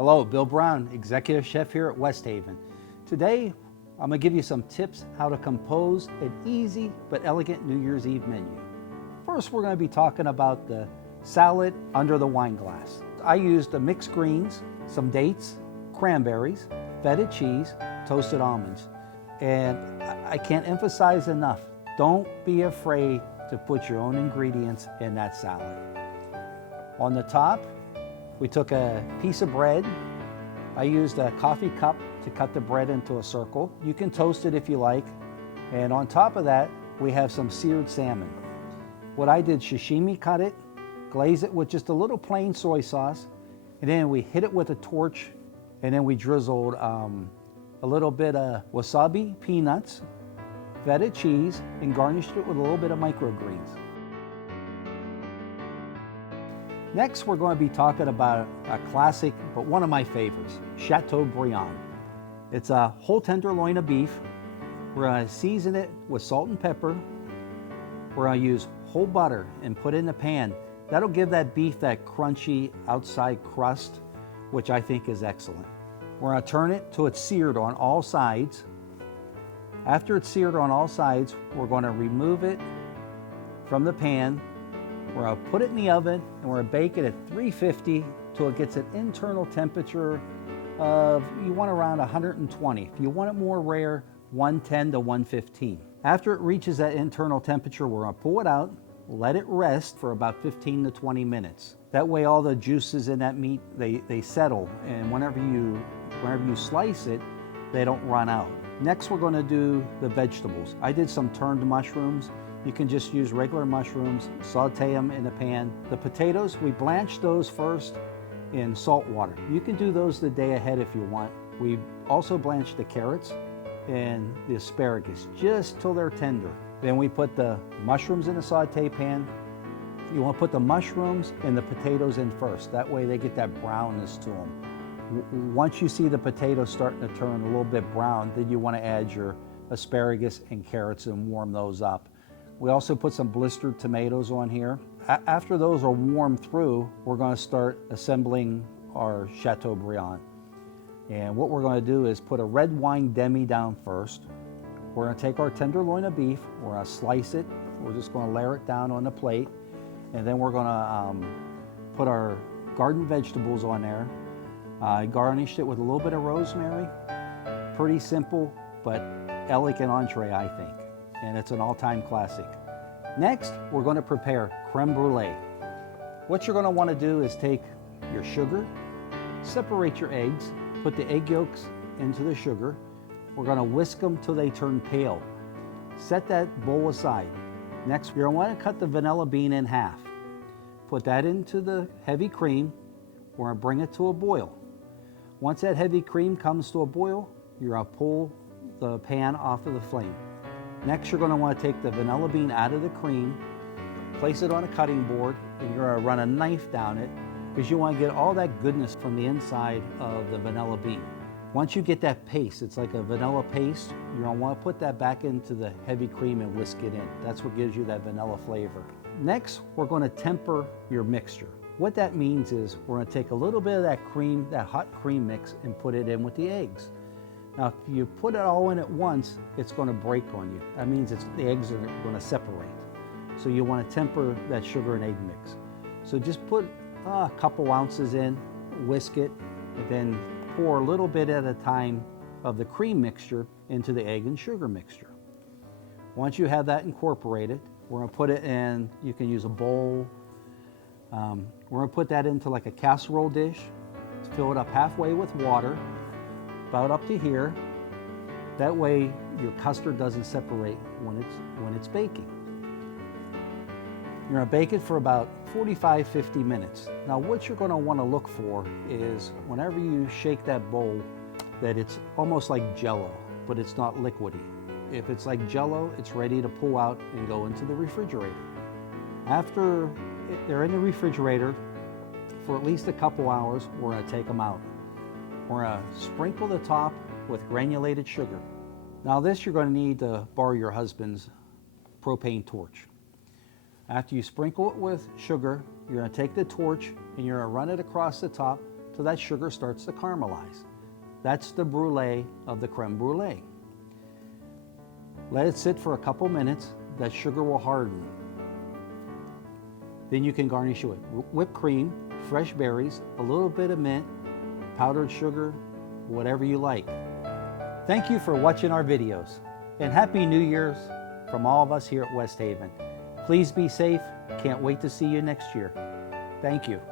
Hello, Bill Brown, Executive Chef here at Westhaven. Today, I'm going to give you some tips how to compose an easy but elegant New Year's Eve menu. First, we're going to be talking about the salad under the wine glass. I used the mixed greens, some dates, cranberries, feta cheese, toasted almonds. And I can't emphasize enough, don't be afraid to put your own ingredients in that salad. On the top, we took a piece of bread. I used a coffee cup to cut the bread into a circle. You can toast it if you like. And on top of that, we have some seared salmon. What I did, sashimi cut it, glaze it with just a little plain soy sauce, and then we hit it with a torch, and then we drizzled a little bit of wasabi, peanuts, feta cheese, and garnished it with a little bit of microgreens. Next, we're going to be talking about a classic, but one of my favorites, Chateaubriand. It's a whole tenderloin of beef. We're going to season it with salt and pepper. We're going to use whole butter and put it in the pan. That'll give that beef that crunchy outside crust, which I think is excellent. We're going to turn it till it's seared on all sides. After it's seared on all sides, we're going to remove it from the pan. We're going to put it in the oven and we're going to bake it at 350 till it gets an internal temperature of, you want around 120. If you want it more rare, 110 to 115. After it reaches that internal temperature, we're going to pull it out, let it rest for about 15 to 20 minutes. That way all the juices in that meat, they settle, and whenever you slice it, they don't run out. Next, we're going to do the vegetables. I did some turned mushrooms. You can just use regular mushrooms, saute them in a pan. The potatoes, we blanch those first in salt water. You can do those the day ahead if you want. We also blanch the carrots and the asparagus just till they're tender. Then we put the mushrooms in a saute pan. You want to put the mushrooms and the potatoes in first. That way they get that brownness to them. Once you see the potatoes starting to turn a little bit brown, then you want to add your asparagus and carrots and warm those up. We also put some blistered tomatoes on here. After those are warmed through, we're going to start assembling our Chateaubriand. And what we're going to do is put a red wine demi down first. We're going to take our tenderloin of beef, we're going to slice it, we're just going to layer it down on the plate, and then we're going to put our garden vegetables on there. I garnished it with a little bit of rosemary. Pretty simple, but elegant entree, I think. And it's an all-time classic. Next, we're going to prepare creme brulee. What you're going to want to do is take your sugar, separate your eggs, put the egg yolks into the sugar. We're going to whisk them till they turn pale. Set that bowl aside. Next, you're going to want to cut the vanilla bean in half. Put that into the heavy cream. We're going to bring it to a boil. Once that heavy cream comes to a boil, you're going to pull the pan off of the flame. Next, you're going to want to take the vanilla bean out of the cream, place it on a cutting board, and you're going to run a knife down it because you want to get all that goodness from the inside of the vanilla bean. Once you get that paste, it's like a vanilla paste, you're going to want to put that back into the heavy cream and whisk it in. That's what gives you that vanilla flavor. Next, we're going to temper your mixture. What that means is we're going to take a little bit of that cream, that hot cream mix, and put it in with the eggs. Now, if you put it all in at once, it's going to break on you. That means the eggs are going to separate. So you want to temper that sugar and egg mix. So just put a couple ounces in, whisk it, and then pour a little bit at a time of the cream mixture into the egg and sugar mixture. Once you have that incorporated, we're going to put it in, you can use a bowl. We're going to put that into like a casserole dish. Fill it up halfway with water, about up to here. That way your custard doesn't separate when it's baking. You're going to bake it for about 45-50 minutes. Now what you're going to want to look for is whenever you shake that bowl that it's almost like Jell-O, but it's not liquidy. If it's like Jell-O, it's ready to pull out and go into the refrigerator. After they're in the refrigerator for at least a couple hours, we're going to take them out. We're going to sprinkle the top with granulated sugar. Now this you're going to need to borrow your husband's propane torch. After you sprinkle it with sugar, you're going to take the torch and you're going to run it across the top so that sugar starts to caramelize. That's the brulee of the creme brulee. Let it sit for a couple minutes. That sugar will harden. Then you can garnish it with whipped cream, fresh berries, a little bit of mint, powdered sugar, whatever you like. Thank you for watching our videos, and Happy New Year's from all of us here at Westhaven. Please be safe. Can't wait to see you next year. Thank you.